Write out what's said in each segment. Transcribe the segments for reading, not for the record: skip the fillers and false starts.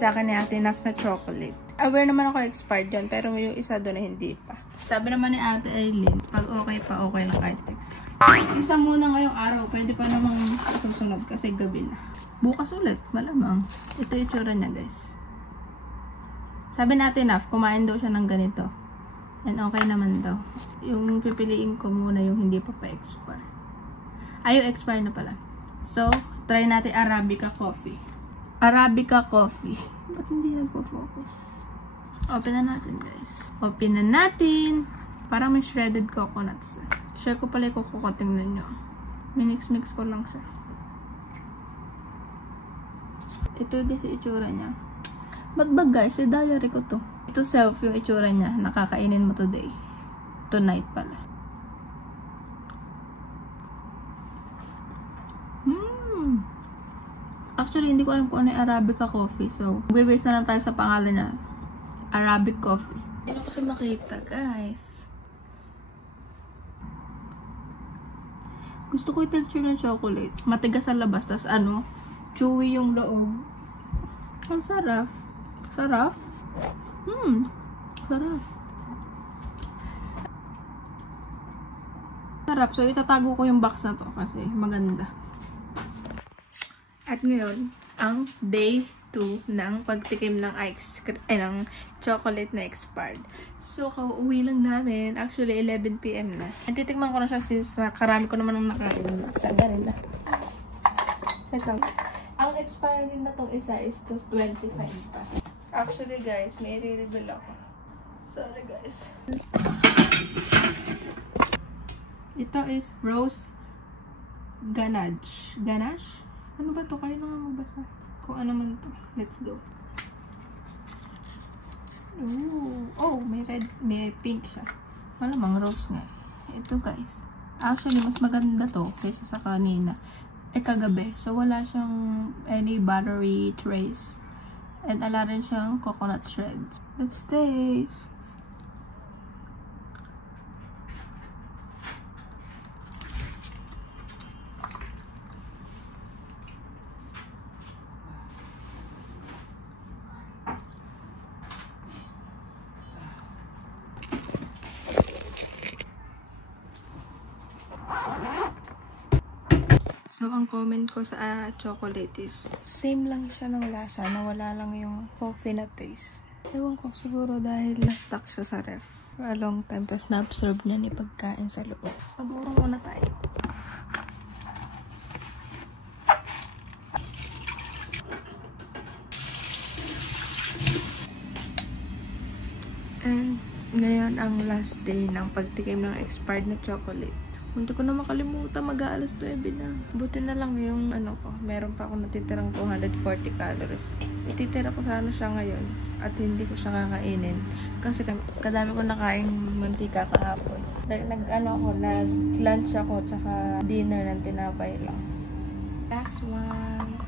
sa akin ni Ate Naf na chocolate. Aware naman ako expired yun, pero yung isa doon na hindi pa. Sabi naman ni Ate Eileen, pag okay pa, okay lang kahit expired. Isa muna ngayong araw, pwede pa namang susunod kasi gabi na. Bukas ulit, malamang. Ito yung tsura niya, guys. Sabi natin Naf, kumain daw siya ng ganito. And okay naman daw. Yung pipiliin ko muna yung hindi pa pa-expire. Ay, yung expire na pala. So, try natin Arabica coffee. Arabica coffee. Ba't hindi nagpo-focus? Open na natin, guys. Open na natin. Parang may shredded coconuts. Share ko pala yung kuko. Tingnan nyo. Minix-mix ko lang siya. Ito guys, yung itsura niya. Ba't ba guys? Yung diary ko to. Ito self yung itsura niya. Nakakainin mo today. Tonight pala. Actually, hindi ko alam kung ano yung Arabica coffee. So, mag-base na lang tayo sa pangalan na Arabic coffee. Hindi ko kasi makita, guys. Gusto ko yung texture ng chocolate. Matigas sa labas, tas ano, chewy yung loob. Ang sarap. Sarap? Sarap. Sarap. So, itatago ko yung box na to kasi maganda. At ngayon, ang day 2 ng pagtikim ng ng chocolate na expired. So, kauuwi lang namin. Actually, 11 PM na. Titikman ko na siya since nakarami ko naman ang nakain. Saga rin na. Ito. Ang expired na tong isa is 25 pa. Actually, guys, may i-reveal ako. Sorry, guys. Ito is rose ganache. Ganache? Ano ba to? Kayo naman magbasa. Kung ano man to. Let's go. Ooh. Oh, may red, may pink siya. Malamang rose nga. Ito guys. Actually, mas maganda to kaysa sa kanina. Kagabi. So, wala siyang any buttery trace. And ala rin siyang coconut shreds. Let's taste. So, ang comment ko sa chocolate is, same lang siya ng lasa, nawala lang yung coffee na taste. Ewan ko, siguro dahil na-stuck siya sa ref for a long time, tapos na-absorb na ni pagkain sa loob. Mag-urong muna tayo. And, ngayon ang last day ng pagtikim ng expired na chocolate. Hindi ko na makalimutan, mag-aalas 9 na. Buti na lang yung ano ko, meron pa ako natitirang 240 calories. Ititira ko sana siya ngayon at hindi ko siya kakainin. Kasi kadami ko nakain mantika kahapon. Nag-lunch ako tsaka dinner ng tinapay lang. Last one.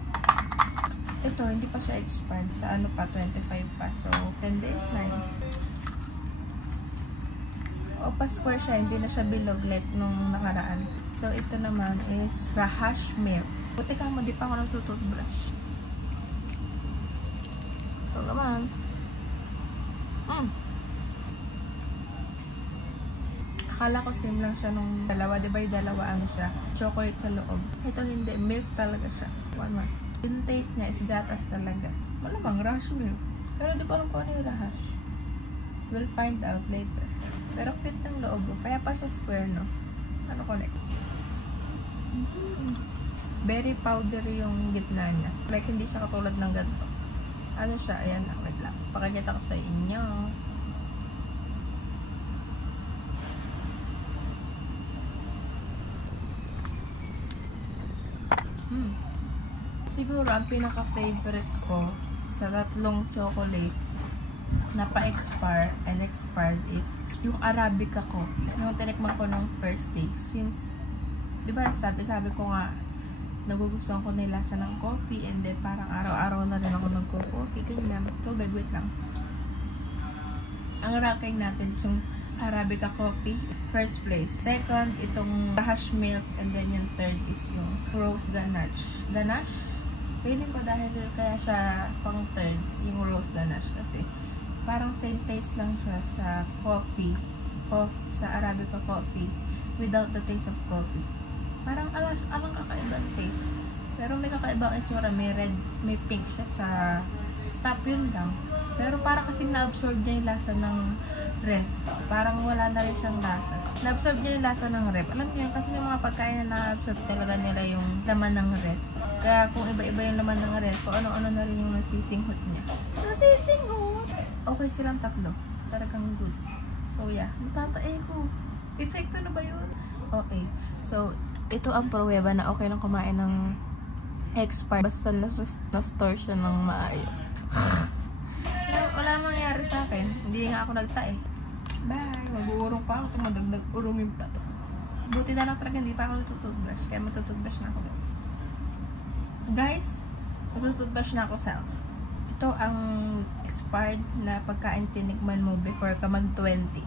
Ito, hindi pa siya expired. Sa ano pa, 25 pa. So, 10 days na yun. O pa-square siya, hindi na siya bilog like nung nakaraan. So, ito naman is Rahash milk. Buti ka mo, di pa ako nagtutoothbrush. So, naman. Akala ko same lang siya nung dalawa. Diba yung dalawa ano siya? Chocolate sa loob. Ito hindi. Milk talaga siya. One more. Yung taste niya is gatas talaga. Malamang Rahash milk. Pero di ko alam kung ano yung Rahash. We'll find out later. Pero cute ng loob. Kaya pa siya square, no? Ano ko next? Very powdery yung gitna niya. Like, hindi siya katulad ng ganito. Ano siya? Ayan lang. Wait lang. Pakikita ko sa inyo. Siguro, ang pinaka-favorite ko sa tatlong chocolate na pa-expire and expired is yung Arabica coffee. Yung tinikman ko nung first day. Since, di ba, sabi ko nga, nagugustuhan ko na yung lasa ng coffee and then parang araw-araw na rin ako nagko-coffee. Ganyan. Tubig, wait lang. Ang ranking natin is yung Arabica coffee. First place. Second, itong Rahash milk. And then yung third is yung rose ganache. Ganache? Feeling ko dahil kaya siya pang third, parang same taste lang siya sa coffee. Sa Arabica coffee. Without the taste of coffee. Parang alang kakaibang taste. Pero may kakaibang itsura. May red, may pink siya sa top, yun lang. Pero parang kasi na-absorb niya yung lasa ng ref. Parang wala na rin siyang lasa. Na-absorb niya yung lasa ng ref. Alam niyo yun, kasi yung mga pagkain na na-absorb talaga nila yung laman ng ref. Kaya kung iba-iba yung laman ng ref, kung ano-ano na rin yung nasisinghot niya. Nasisinghot! Okay silang tatlo. Talagang good. So yeah, natatae ko. Epekto na ba yun? Okay. So, ito ang pruweba na okay lang kumain ng expired basta na-store siya ng maayos. Wala nangyari sa akin. Hindi nga ako nagtae. Bye! Mag-uurong pa ako kung madagdag-urongin pa to. Buti na lang talaga hindi pa ako natututbrush. Kaya matututbrush na ako, guys. Guys, matututbrush na ako sa ito ang expired na pagkain tinikman mo before ka mag-20.